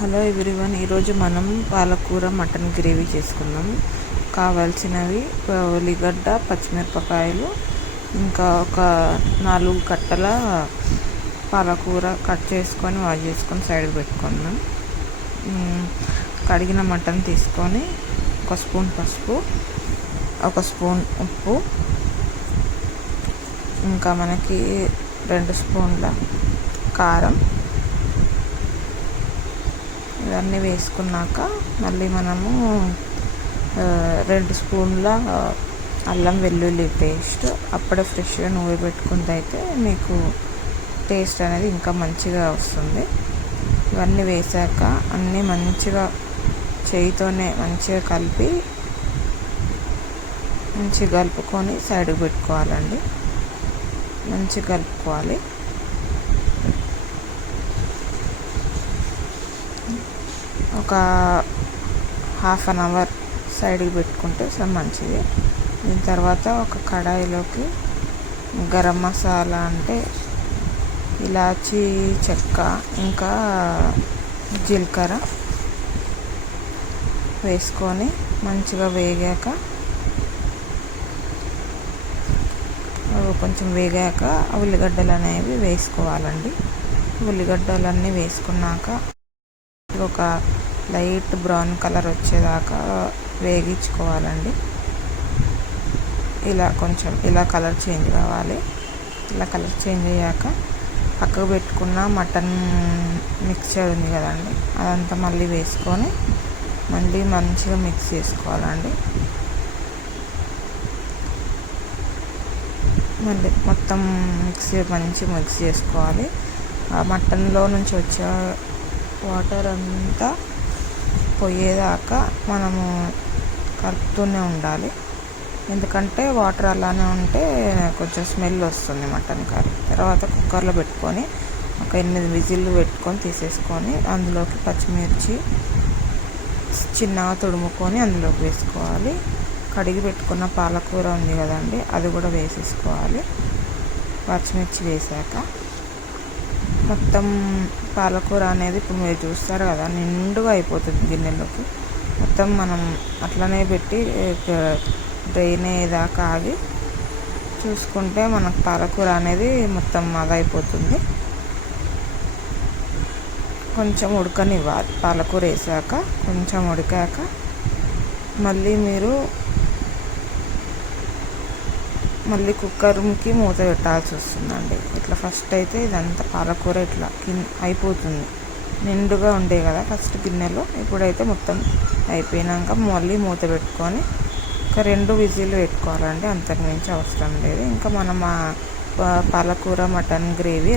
Hello everyone, ఈరోజు మనం పాలకూర మటన్ గ్రేవీ చేసుకుందాం. కావాల్సినవి ఉల్లిగడ్డ, పచ్చిమిరపకాయలు, ఇంకా ఒక 4 కట్టల పాలకూర కట్ చేసుకొని వాష్ చేసుకొని సైడ్కి పెట్టుకుందాం. కడిగిన మటన్ తీసుకొని 1 స్పూన్ పసుపు, 1 స్పూన్ ఉప్పు, ఇంకా మనకి 2 స్పూన్ల కారం ఇవన్నీ వేసుకున్నాక మళ్ళీ మనము 2 స్పూన్ల అల్లం వెల్లుల్లి పేస్ట్ అప్పుడే ఫ్రెష్గా నూనె పెట్టుకుంటే అయితే మీకు టేస్ట్ అనేది ఇంకా మంచిగా వస్తుంది. ఇవన్నీ వేసాక అన్నీ మంచిగా చేయితోనే మంచిగా కలుపుకొని సైడ్కి పెట్టుకోవాలండి. మంచిగా కలుపుకోవాలి. ఒక ½ అన్ అవర్ సైడ్కి పెట్టుకుంటే మంచిది. దీని తర్వాత ఒక కడాయిలోకి గరం మసాలా అంటే ఇలాచీ, చెక్క, ఇంకా జీలకర్ర వేసుకొని మంచిగా కొంచెం వేగాక ఉల్లిగడ్డలు అనేవి వేసుకోవాలండి. ఉల్లిగడ్డలన్నీ వేసుకున్నాక ఒక లైట్ బ్రౌన్ కలర్ వచ్చేదాకా వేగించుకోవాలండి. ఇలా కలర్ చేంజ్ కావాలి. ఇలా కలర్ చేంజ్ అయ్యాక పక్కకు పెట్టుకున్న మటన్ మిక్చర్ ఉంది కదండి, అదంతా మళ్ళీ వేసుకొని మళ్ళీ మంచిగా మిక్స్ చేసుకోవాలండి. మళ్ళీ మొత్తం మంచిగా మిక్స్ చేసుకోవాలి. ఆ మటన్లో నుంచి వచ్చే వాటర్ అంతా పోయేదాకా మనము కలుపుతూనే ఉండాలి. ఎందుకంటే వాటర్ అలానే ఉంటే కొంచెం స్మెల్ వస్తుంది మటన్ కర్రీ. తర్వాత కుక్కర్లో పెట్టుకొని ఒక 8 విజిల్లు పెట్టుకొని తీసేసుకొని అందులోకి పచ్చిమిర్చి చిన్నగా తుడుముకొని అందులోకి వేసుకోవాలి. కడిగి పెట్టుకున్న పాలకూర ఉంది కదండి, అది కూడా వేసేసుకోవాలి. పచ్చిమిర్చి వేసాక మొత్తం పాలకూర అనేది ఇప్పుడు మీరు చూస్తారు కదా, నిండుగా అయిపోతుంది గిన్నెలోకి. మొత్తం మనం అట్లనే పెట్టి డ్రైన్ అయ్యేదాకా ఆగి చూసుకుంటే మనకు పాలకూర అనేది మొత్తం అయిపోతుంది. కొంచెం ఉడకనివ్వాలి. పాలకూర వేసాక కొంచెం ఉడికాక మళ్ళీ కుక్కర్కి మూత పెట్టాల్సి వస్తుందండి. ఇట్లా ఫస్ట్ అయితే ఇదంతా పాలకూర ఇట్లా అయిపోతుంది. నిండుగా ఉండే కదా ఫస్ట్ గిన్నెలో, ఇప్పుడైతే మొత్తం అయిపోయినాక మళ్ళీ మూత పెట్టుకొని ఒక 2 విజిల్లు పెట్టుకోవాలండి. అంతకు మించి అవసరం లేదు. ఇంకా మనం పాలకూర మటన్ గ్రేవీ